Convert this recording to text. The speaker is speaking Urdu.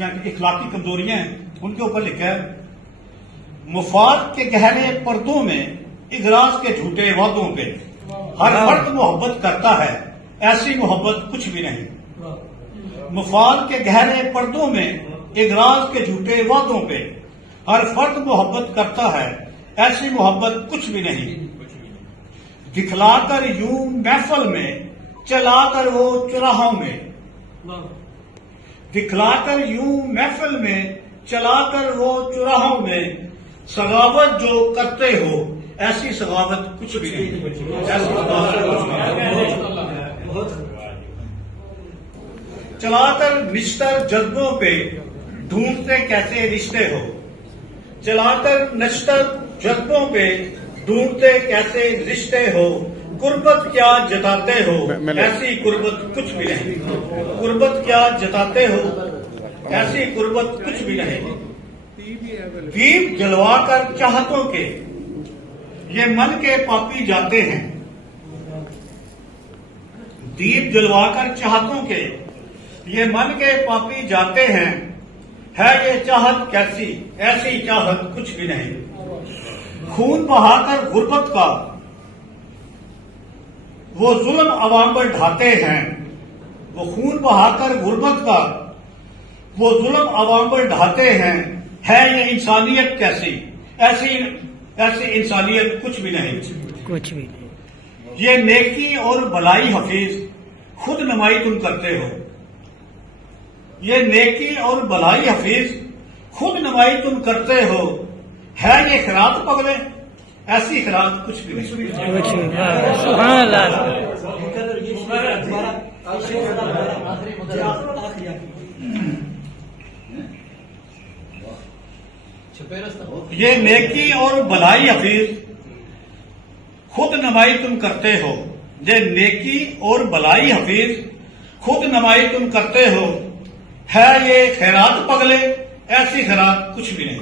اخلاقی کمزوریاں ہیں ان کے اوپر لکھا ہے مفاد کے گہرے پردوں میں اغراض کے جھوٹے وعدوں پہ ہر فرد محبت کرتا ہے ایسی محبت کچھ بھی نہیں مفاد کے گہرے پردوں میں اغراض کے جھوٹے وعدوں پہ ہر فرد محبت کرتا ہے ایسی محبت کچھ بھی نہیں دکھلا کر یوں محفل میں چلا کر وہ چراہوں میں دکھلا کر یوں محفل میں چلا کر وہ چراہوں میں سخاوت جو کرتے ہو ایسی سخاوت کچھ بھی نہیں چلا کر نشتر جذبوں پہ ڈھونڈتے کیسے رشتے ہو چلا کر نشتر جذبوں پہ ڈھونڈتے کیسے رشتے ہو قربت کیا جتاتے ہو ایسی قربت کچھ بھی نہیں قربت کیا جتاتے ہو ایسی قربت کچھ بھی نہیں دیپ جلوا کر چاہتوں کے یہ من کے پاپی جاتے ہیں دیپ جلوا کر چاہتوں کے یہ من کے پاپی جاتے ہیں ہے یہ چاہت کیسی ایسی چاہت کچھ بھی نہیں خون بہا کر غربت کا وہ ظلم عوام پر ڈھاتے ہیں وہ خون بہا کر غربت کا وہ ظلم عوام پر ڈھاتے ہیں ہے یہ انسانیت کیسی ایسی انسانیت کچھ بھی نہیں یہ نیکی اور بلائی حفیظ خود نمائی تم کرتے ہو یہ نیکی اور بلائی حفیظ خود نمائی تم کرتے ہو ہے یہ خیرات پگلے ایسی خیرات کچھ بھی نہیں یہ نیکی اور بلائی حفیظ خود نمائی تم کرتے ہو یہ نیکی اور بلائی حفیظ خود نمائی تم کرتے ہو ہے یہ خیرات پگلے ایسی خیرات کچھ بھی نہیں